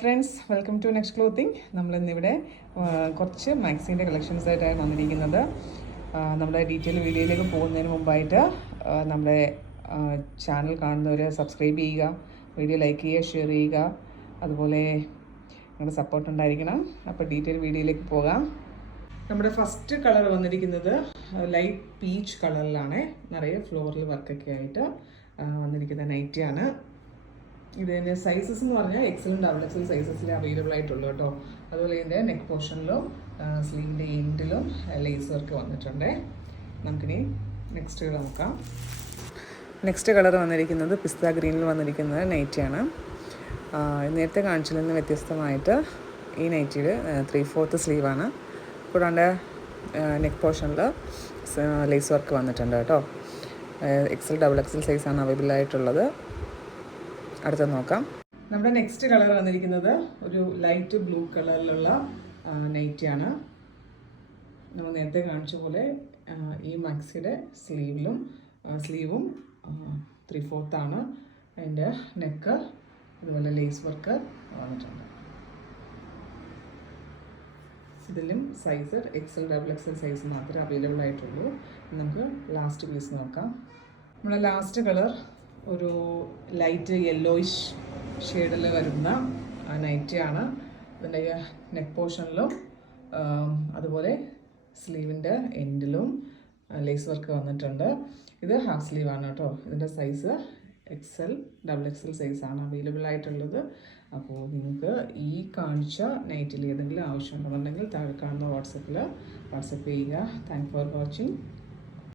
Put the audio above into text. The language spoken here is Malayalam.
Friends, welcome to next clothing. നമ്മളിന്നിവിടെ കുറച്ച് മാക്സിൻ്റെ കളക്ഷൻസ് ആയിട്ടാണ് വന്നിരിക്കുന്നത്. നമ്മുടെ ഡീറ്റെയിൽ വീഡിയോയിലേക്ക് പോകുന്നതിന് മുമ്പായിട്ട് നമ്മുടെ ചാനൽ കാണുന്നവർ സബ്സ്ക്രൈബ് ചെയ്യുക, വീഡിയോ ലൈക്ക് ചെയ്യുക, ഷെയർ ചെയ്യുക. അതുപോലെ നിങ്ങളുടെ സപ്പോർട്ട് ഉണ്ടായിരിക്കണം. അപ്പോൾ ഡീറ്റെയിൽ വീഡിയോയിലേക്ക് പോകാം. നമ്മുടെ ഫസ്റ്റ് കളർ വന്നിരിക്കുന്നത് ലൈറ്റ് പീച്ച് കളറിലാണ്. നിറയെ ഫ്ലോറൽ വർക്കൊക്കെ ആയിട്ട് വന്നിരിക്കുന്ന നൈറ്റിയാണ്. ഇതിൻ്റെ സൈസസ് എന്ന് പറഞ്ഞാൽ എക്സലും ഡബിൾ എക്സൽ സൈസസിൽ അവൈലബിൾ ആയിട്ടുള്ളൂ കേട്ടോ. അതുപോലെ ഇതിൻ്റെ നെക്ക് പോർഷനിലും സ്ലീവിൻ്റെ എൻഡിലും ലേസ് വർക്ക് വന്നിട്ടുണ്ട്. നമുക്കിനി നെക്സ്റ്റ് നോക്കാം. നെക്സ്റ്റ് കളർ വന്നിരിക്കുന്നത് പിസ്ത ഗ്രീനിൽ വന്നിരിക്കുന്നത് നൈറ്റിയാണ്. നേരത്തെ കാണിച്ചതിൽ നിന്ന് വ്യത്യസ്തമായിട്ട് ഈ നൈറ്റിയിൽ 3/4 സ്ലീവാണ്. കൂടാണ്ട് നെക്ക് പോർഷനിൽ ലേസ് വർക്ക് വന്നിട്ടുണ്ട് കേട്ടോ. എക്സൽ ഡബിൾ എക്സൽ സൈസാണ് അവൈലബിൾ ആയിട്ടുള്ളത്. അടുത്ത നോക്കാം. നമ്മുടെ നെക്സ്റ്റ് കളർ വന്നിരിക്കുന്നത് ഒരു ലൈറ്റ് ബ്ലൂ കളറിലുള്ള നൈറ്റിയാണ്. നമ്മൾ നേരത്തെ കാണിച്ച പോലെ ഈ മാക്സിയുടെ സ്ലീവും 3/4 ആണ്. അതിൻ്റെ നെക്ക് അതുപോലെ ലേസ് വർക്ക് വന്നിട്ടുണ്ട്. ഇതിലും size XL double XL size മാത്രമേ അവൈലബിൾ ആയിട്ടുള്ളൂ. നമുക്ക് ലാസ്റ്റ് പീസ് നോക്കാം. നമ്മുടെ ലാസ്റ്റ് കളർ ഒരു ലൈറ്റ് യെല്ലോയിഷ് ഷെയ്ഡിൽ വരുന്ന നൈറ്റിയാണ്. അതിൻ്റെ നെക്ക് പോർഷനിലും അതുപോലെ സ്ലീവിൻ്റെ എൻഡിലും ലേസ് വർക്ക് വന്നിട്ടുണ്ട്. ഇത് ഹാഫ് സ്ലീവാണ് കേട്ടോ. ഇതിൻ്റെ സൈസ് എക്സൽ ഡബിൾ എക്സൽ സൈസാണ് അവൈലബിൾ ആയിട്ടുള്ളത്. അപ്പോൾ നിങ്ങൾക്ക് ഈ കാണിച്ച നൈറ്റിൽ ഏതെങ്കിലും ആവശ്യമുണ്ടെന്നുണ്ടെങ്കിൽ താഴെ കാണുന്ന വാട്സപ്പ് ചെയ്യുക. Thank for watching.